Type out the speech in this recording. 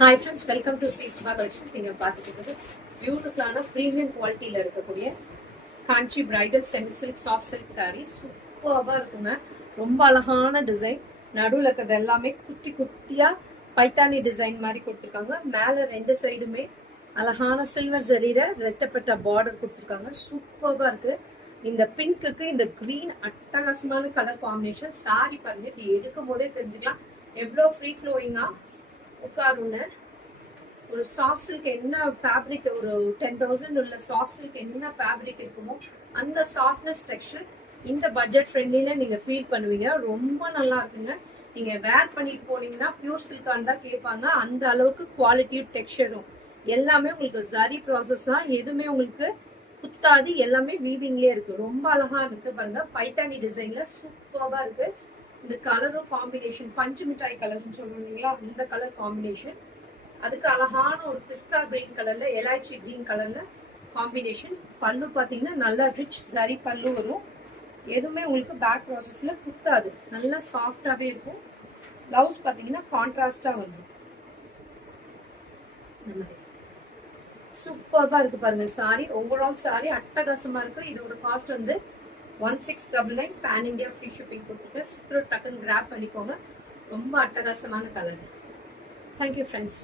Hi friends, welcome to சி Subha collections. நீங்கள் பார்த்துட்டு இருக்கிறது பியூட்டிஃபுல்லான ப்ரீமியம் குவாலிட்டியில் இருக்கக்கூடிய Kanchi bridal semi silk soft silk saris. சூப்பராக இருக்குங்க. ரொம்ப அழகான டிசைன். நடுவில் இருக்கிறது எல்லாமே குட்டி குட்டியாக பைத்தானி டிசைன் மாதிரி கொடுத்துருக்காங்க. மேலே ரெண்டு சைடுமே அழகான சில்வர் ஜரியில ரெட்டப்பட்ட பார்டர் கொடுத்துருக்காங்க. சூப்பராக இருக்குது. இந்த பிங்க்குக்கு இந்த க்ரீன் அட்டகாசமான கலர் காம்பினேஷன். சாரி பாருங்க, இப்படி எடுக்கும் போதே தெரிஞ்சுக்கலாம் எவ்வளோ ஃப்ரீ ஃப்ளோயிங்காக உட்காருன்னு. ஒரு சாஃப்ட் சில்க் என்ன ஃபேப்ரிக், ஒரு 10,000 உள்ள சாஃப்ட் சில்க் என்ன ஃபேப்ரிக் இருக்குமோ அந்த சாஃப்ட்னஸ் டெக்ஸ்சர் இந்த பட்ஜெட் ஃப்ரெண்ட்லியில நீங்கள் ஃபீல் பண்ணுவீங்க. ரொம்ப நல்லா இருக்குங்க. நீங்கள் வேர் பண்ணிட்டு போனீங்கன்னா பியூர் சில்கான்னு தான் கேட்பாங்க. அந்த அளவுக்கு குவாலிட்டியும் டெக்ஸ்சரும் எல்லாமே உங்களுக்கு ஜரி ப்ராசஸ் தான். எதுவுமே உங்களுக்கு குத்தாது. எல்லாமே வீவிங்லேயே இருக்கு. ரொம்ப அழகா இருக்கு பாருங்க. பைத்தானி டிசைன்ல சூப்பராக இருக்கு. இந்த கலரும் காம்பினேஷன் பஞ்சு மிட்டாய் கலர்னு சொல்றீங்களா, அந்த கலர் காம்பினேஷன். அதுக்கு அழகான ஒரு பிஸ்தா கிரீன் கலர்ல, எலாய்ச்சி கிரீன் கலர்ல காம்பினேஷன். பல்லு பார்த்தீங்கன்னா நல்லா ரிச் சரி பல்லு வரும். எதுவுமே உங்களுக்கு பேக் ப்ராசஸ்ல குத்தாது. நல்லா சாஃப்டாவே இருக்கும். பிளவுஸ் பார்த்தீங்கன்னா கான்ட்ராஸ்டா வந்து இந்த மாதிரி சூப்பராக இருக்கு பாருங்க. சாரி ஓவரால் சாரி அட்டகாசமா இருக்கு. இதோட காஸ்ட் வந்து 1699. பேன் இண்டியா ஃப்ரீ ஷிப்பிங் கொடுத்துருக்கு. சீக்கிரம் டக்குன்னு கிராப் பண்ணிக்கோங்க. ரொம்ப அட்டகாசமான கலர். Thank you friends.